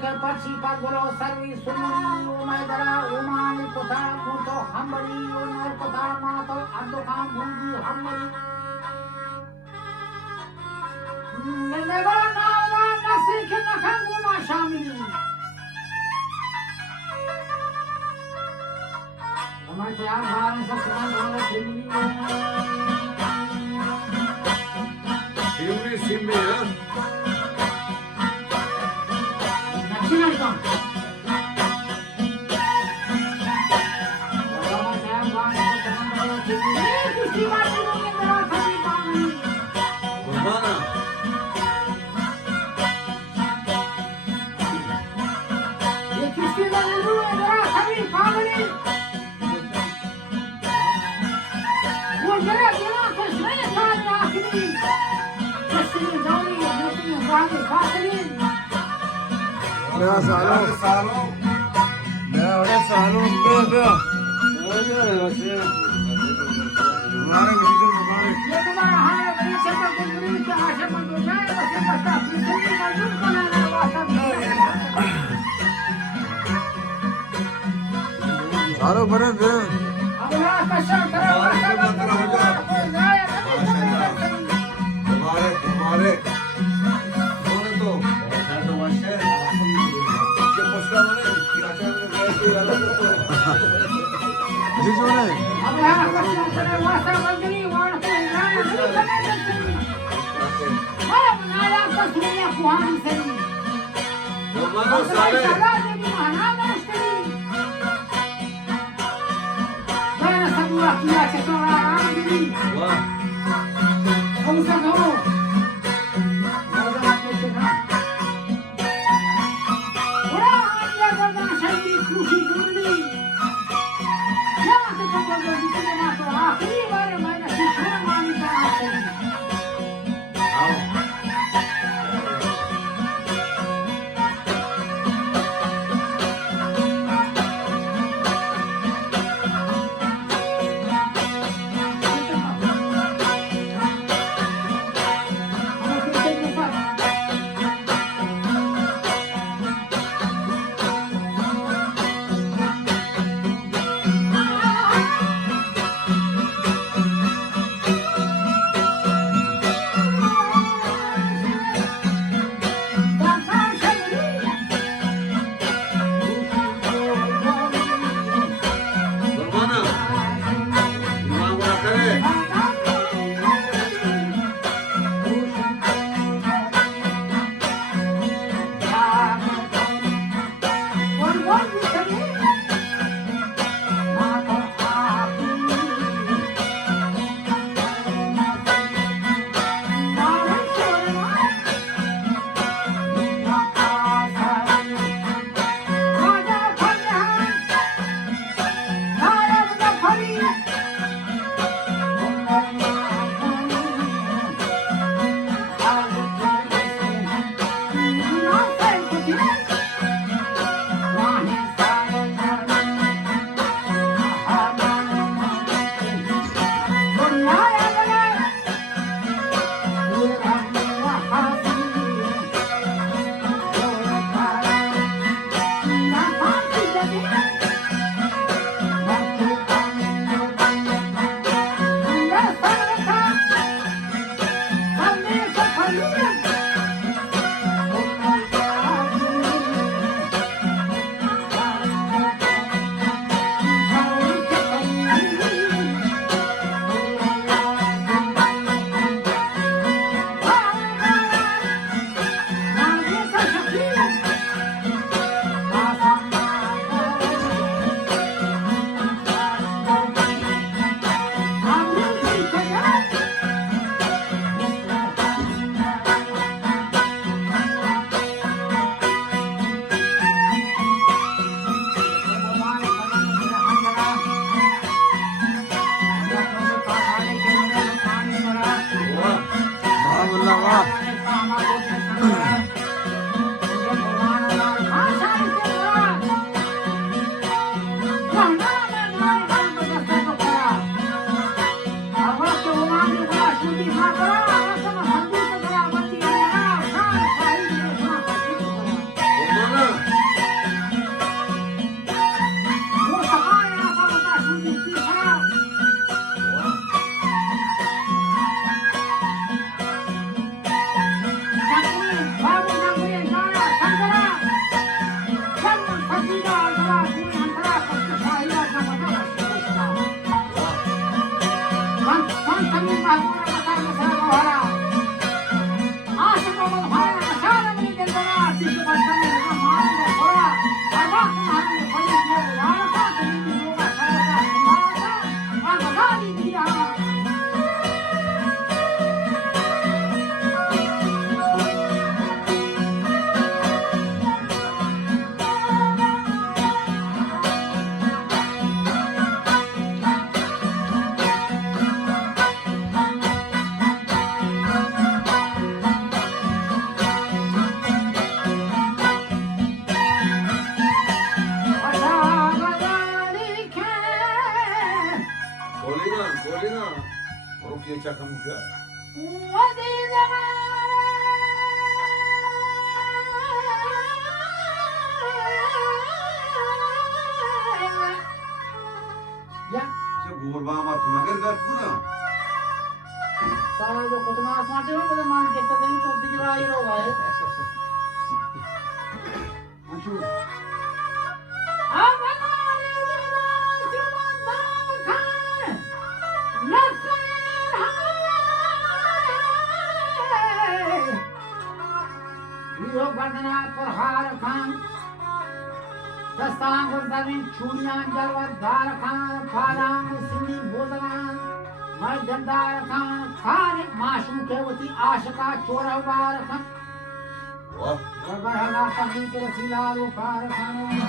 के पक्षी पर बोलो सर्वी सुमनी उमय दरा उमानी कोथा कुतो हमबली उनर कोथा मातो अंधो काम भूंगी हमबली ने बड़ा नावा नसी के नखंगु मा शामिली हमारे तैयार बाहर सब सुनान वाले फिल्मी सिम्बे हां सारो बने दे तुम्हारे तो चकम क्या जो गोरबा मत मगर कर पूरा सारा जो खुद में आसमान से वो मान के तो दिन चौथी की राह ही होगा है अंशु बंदना प्रहार खान दस्तांग जमीन चूड़ियां जलवत दार खान फालांग सिंधी बोलगान मैं जमदार खान खान माशूक है वती आशिका चोरवार खान वाह गड़बड़ हला तभी के रसीला रो कार खान